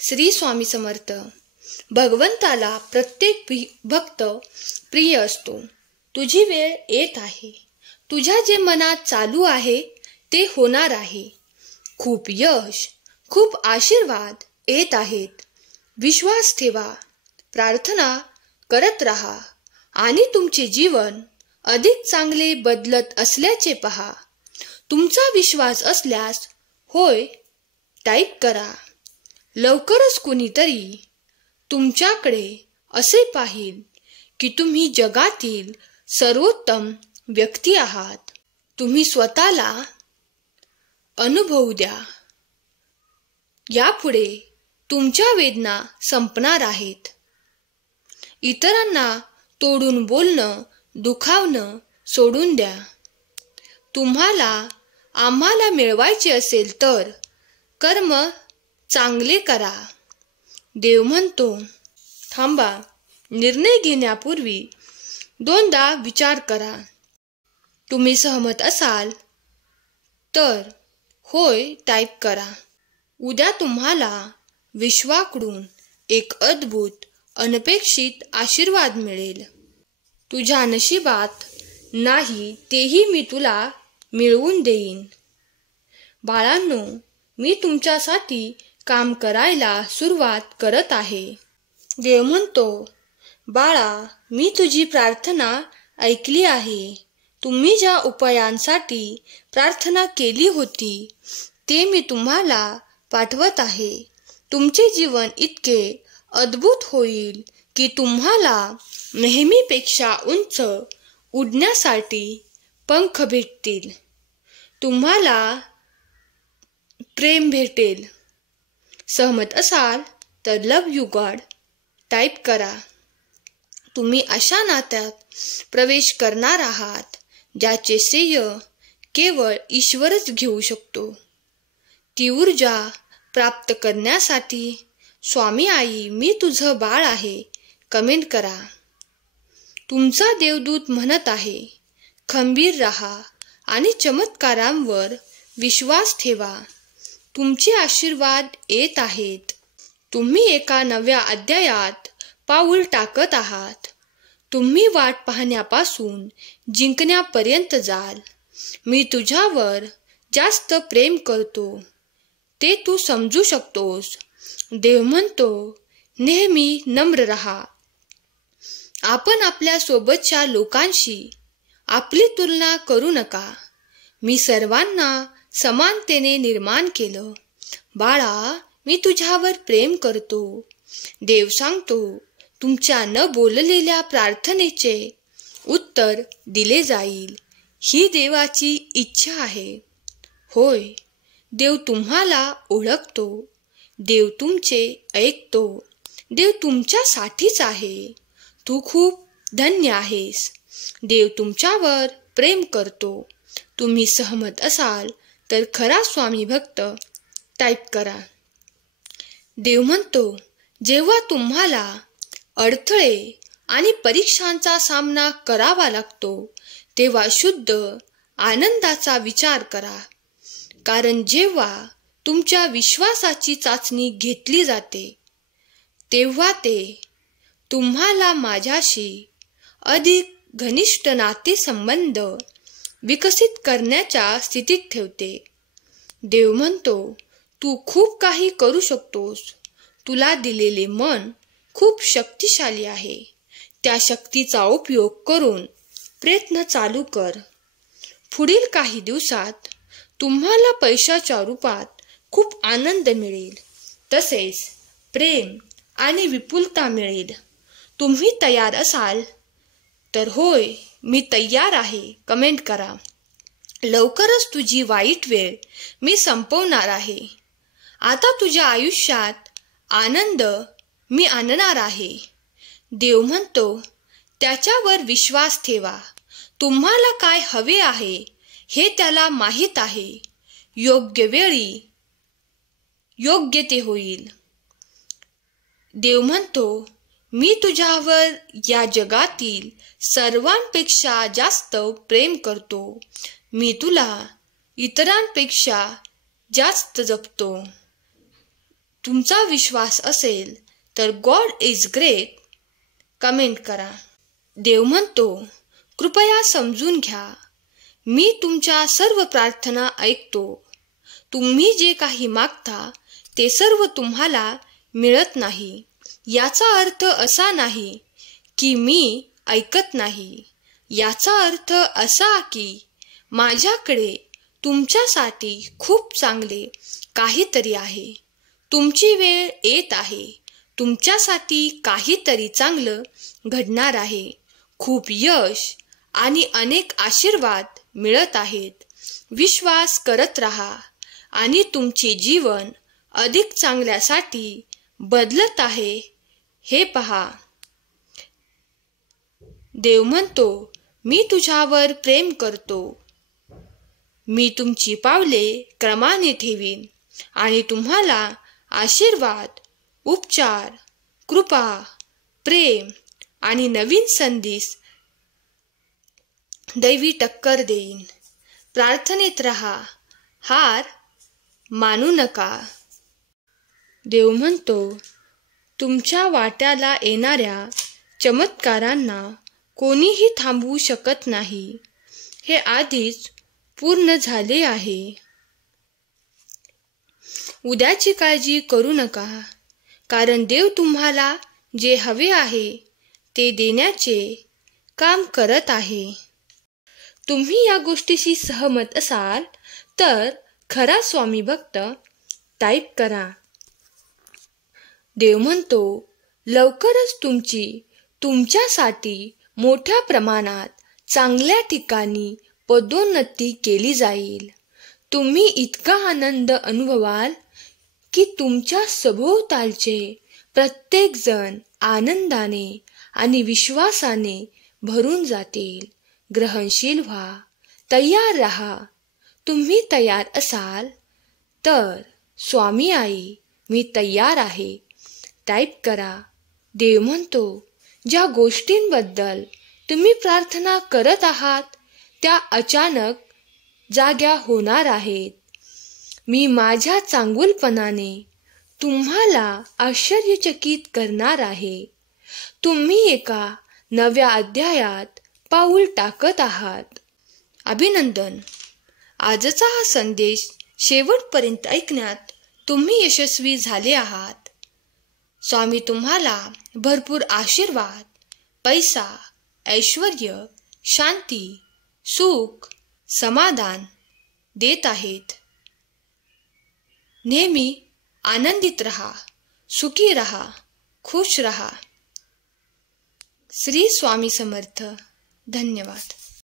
श्री स्वामी समर्थ. भगवंताला प्रत्येक भक्त प्रिय असतो. तुझी वेळ येत आहे. तुझ्या जे मनात चालू आहे ते होणार आहे. खूप यश, खूप आशीर्वाद येत आहेत. विश्वास ठेवा, प्रार्थना करत राहा आणि तुमचे जीवन अधिक चांगले बदलत असल्याचे पहा. तुमचा विश्वास असल्यास होय टाईप करा. लवकरच कुणीतरी तुमच्याकडे असे पाहिल की तुम्ही जगातील सर्वोत्तम व्यक्ती आहात. तुम्ही स्वतःला अनुभवू द्या. यापुढे तुमच्या वेदना संपणार आहेत. इतरांना तोडून बोलणं, दुखावणं सोडून द्या. तुम्हाला आम्हाला मिळवायचे असेल तर कर्म चांगले करा. देव म्हणतो, थांबा. निर्णय घेण्यापूर्वी दोनदा विचार करा. तुम्ही सहमत असाल तर होय टाईप करा. उद्या तुम्हाला विश्वाकडून एक अद्भुत, अनपेक्षित आशीर्वाद मिळेल. तुझ्या नशिबात नाही तेही मी तुला मिळवून देईन. बाळांनो, मी तुमच्यासाठी काम करायला सुरुवात करत आहे. देव म्हणतो, बाळा, मी तुझी प्रार्थना ऐकली आहे. तुम्ही ज्या उपायांसाठी प्रार्थना केली होती ते मी तुम्हाला पाठवत आहे. तुमचे जीवन इतके अद्भुत होईल की तुम्हाला नेहमीपेक्षा उंच उडण्यासाठी पंख भेटतील. तुम्हाला प्रेम भेटेल. सहमत असाल तर लव्ह यू गॉड टाईप करा. तुम्ही अशा नात्यात प्रवेश करणार आहात ज्याचे श्रेय केवळ ईश्वरच घेऊ शकतो. ती ऊर्जा प्राप्त करण्यासाठी स्वामी आई मी तुझं बाळ आहे कमेंट करा. तुमचा देवदूत म्हणत आहे, खंबीर राहा आणि चमत्कारांवर विश्वास ठेवा. तुमचे आशीर्वाद येत आहेत. तुम्ही एका नव्या अध्यायात पाऊल टाकत आहात. तुम्ही वाट पाहण्यापासून जिंकण्यापर्यंत जाल. मी तुझ्यावर जास्त प्रेम करतो ते तू समजू शकतोस. देव म्हणतो, नेहमी नम्र राहा. आपण आपल्या सोबतच्या लोकांशी आपली तुलना करू नका. मी सर्वांना समानतेने निर्माण केलं. बाळा, मी तुझ्यावर प्रेम करतो. देव सांगतो, तुमच्या न बोललेल्या प्रार्थनेचे उत्तर दिले जाईल. ही देवाची इच्छा आहे. होय, देव तुम्हाला ओळखतो. देव तुमचे ऐकतो. देव तुमच्यासाठीच आहे. तू खूप धन्य आहेस. देव तुमच्यावर प्रेम करतो. तुम्ही सहमत असाल तर खरा स्वामी भक्त टाईप करा. देव म्हणतो, जेव्हा तुम्हाला अडथळे आणि परीक्षांचा सामना करावा लागतो तेव्हा शुद्ध आनंदाचा विचार करा. कारण जेव्हा तुमच्या विश्वासाची चाचणी घेतली जाते तेव्हा ते तुम्हाला माझ्याशी अधिक घनिष्ठ नातेसंबंध विकसित करण्याच्या स्थितीत ठेवते. देव म्हणतो, तू खूप काही करू शकतोस. तुला दिलेले मन खूप शक्तिशाली आहे. त्या शक्तीचा उपयोग करून प्रयत्न चालू कर. पुढील काही दिवसात तुम्हाला पैशाच्या रूपात खूप आनंद मिळेल. तसेच प्रेम आणि विपुलता मिळेल. तुम्ही तयार असाल तर होय मी तयार आहे कमेंट करा. लवकरच तुझी वाईट वेळ मी संपवणार आहे. आता तुझ्या आयुष्यात आनंद मी आणणार आहे. देव म्हणतो, त्याच्यावर विश्वास ठेवा. तुम्हाला काय हवे आहे हे त्याला माहीत आहे. योग्य वेळी योग्य ते होईल. देव म्हणतो, मी तुझ्यावर या जगातील सर्वांपेक्षा जास्त प्रेम करतो. मी तुला इतरांपेक्षा जास्त जपतो. तुमचा विश्वास असेल तर गॉड इज ग्रेट कमेंट करा. देव म्हणतो, कृपया समजून घ्या, मी तुमच्या सर्व प्रार्थना ऐकतो. तुम्ही जे काही मागता ते सर्व तुम्हाला मिळत नाही. याचा अर्थ असा नाही की मी ऐकत नाही. याचा अर्थ असा की माझ्याकडे तुमच्यासाठी खूप चांगले काहीतरी आहे. तुमची वेळ येत आहे. तुमच्यासाठी काहीतरी चांगलं घडणार आहे. खूप यश आणि अनेक आशीर्वाद मिळत आहेत. विश्वास करत राहा आणि तुमचे जीवन अधिक चांगल्यासाठी बदलत आहे हे पहा. देव म्हणतो, मी तुझ्यावर प्रेम करतो. मी तुमची पावले क्रमाने ठेवीन आणि तुम्हाला आशीर्वाद, उपचार, कृपा, प्रेम आणि नवीन संधी दैवी टक्कर देईन. प्रार्थनेत रहा, हार मानू नका. देव म्हणतो, तुमच्या वाट्याला येणाऱ्या चमत्कारांना कोणीही थांबवू शकत नाही. हे आधीच पूर्ण झाले आहे. उद्याची काळजी करू नका, कारण देव तुम्हाला जे हवे आहे ते देण्याचे काम करत आहे. तुम्ही या गोष्टीशी सहमत असाल तर खरा स्वामी भक्त टाईप करा. देव म्हणतो, लवकरच तुमच्यासाठी मोठ्या प्रमाणात चांगल्या ठिकाणी पदोन्नती केली जाईल. तुम्ही इतका आनंद अनुभवाल की तुमच्या सभोवतालचे प्रत्येक जण आनंदाने आणि विश्वासाने भरून जातील. ग्रहणशील व्हा, तयार राहा. तुम्ही तयार असाल तर स्वामी आई मी तयार आहे टाईप करा. देव म्हणतो, ज्या गोष्टींबद्दल तुम्ही प्रार्थना करत आहात त्या अचानक जाग्या होणार आहेत. मी माझ्या चांगुलपणाने तुम्हाला आश्चर्यचकित करणार आहे. तुम्ही एका नव्या अध्यायात पाऊल टाकत आहात. अभिनंदन. आजचा हा संदेश शेवटपर्यंत ऐकण्यात तुम्ही यशस्वी झाले आहात. स्वामी तुम्हाला भरपूर आशीर्वाद, पैसा, ऐश्वर्य, शांती, सुख, समाधान देत आहेत. नेहमी आनंदित रहा, सुखी रहा, खुश रहा. श्री स्वामी समर्थ. धन्यवाद.